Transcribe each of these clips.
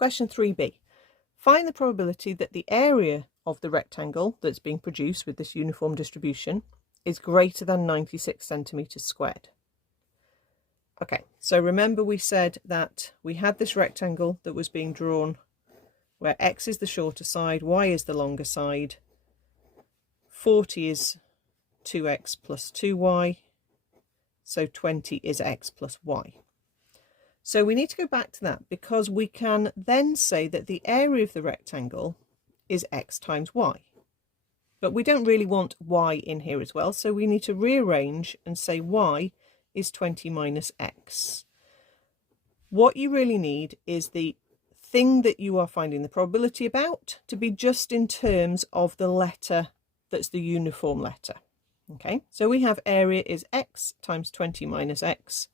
Question 3b. Find the probability that the area of the rectangle that's being produced with this uniform distribution is greater than 96 centimetres squared. Okay, so remember we said that we had this rectangle that was being drawn where x is the shorter side, y is the longer side, 40 is 2x plus 2y, so 20 is x plus y. So we need to go back to that because we can then say that the area of the rectangle is x times y. But we don't really want y in here as well, so we need to rearrange and say y is 20 minus x. What you really need is the thing that you are finding the probability about to be just in terms of the letter that's the uniform letter. Okay, so we have area is x times 20 minus x.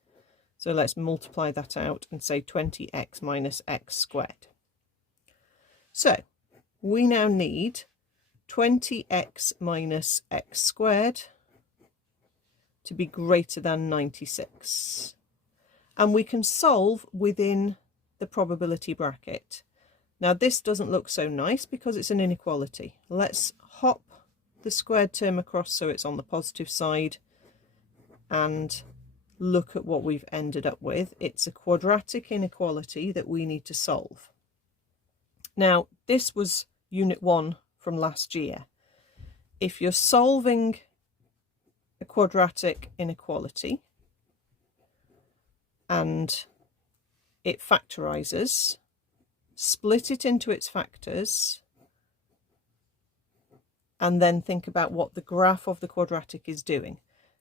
So let's multiply that out and say 20x minus x squared. So we now need 20x minus x squared to be greater than 96. And we can solve within the probability bracket. Now this doesn't look so nice because it's an inequality. Let's hop the squared term across so it's on the positive side and look at what we've ended up with. It's a quadratic inequality that we need to solve. Now this was unit 1 from last year. If you're solving a quadratic inequality and it factorizes, split it into its factors and then think about what the graph of the quadratic is doing.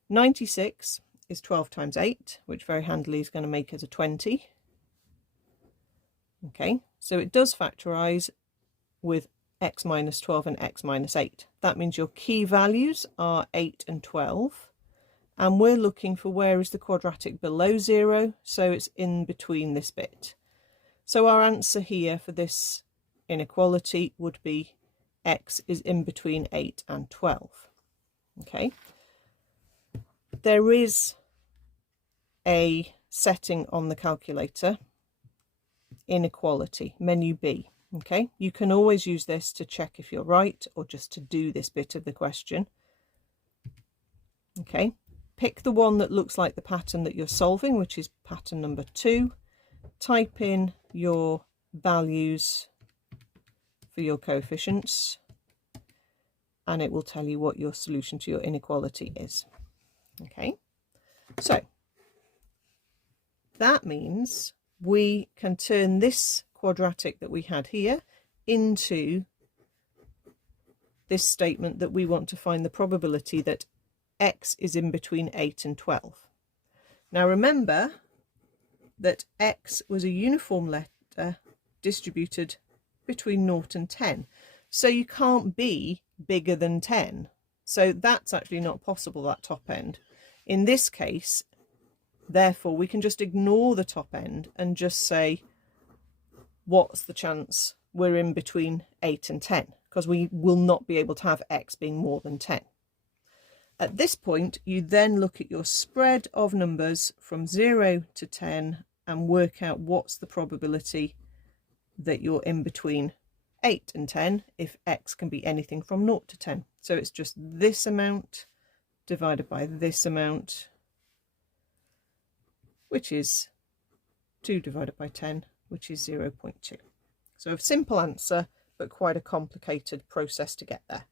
96 is 12 times 8, which very handily is going to make it a 20. Okay, so it does factorize with x minus 12 and x minus 8. That means your key values are 8 and 12. And we're looking for where is the quadratic below 0, so it's in between this bit. So our answer here for this inequality would be x is in between 8 and 12. Okay. There is a setting on the calculator, inequality, menu B. Okay, you can always use this to check if you're right or just to do this bit of the question. Okay, pick the one that looks like the pattern that you're solving, which is pattern number 2. Type in your values for your coefficients and it will tell you what your solution to your inequality is. Okay, so that means we can turn this quadratic that we had here into this statement that we want to find the probability that x is in between 8 and 12. Now remember that x was a uniform letter distributed between 0 and 10, so you can't be bigger than 10. So that's actually not possible, that top end. In this case, therefore, we can just ignore the top end and just say, what's the chance we're in between 8 and 10? Because we will not be able to have x being more than 10. At this point, you then look at your spread of numbers from 0 to 10 and work out what's the probability that you're in between 8 and 10 if x can be anything from 0 to 10. So it's just this amount divided by this amount, which is 2 divided by 10, which is 0.2. So a simple answer, but quite a complicated process to get there.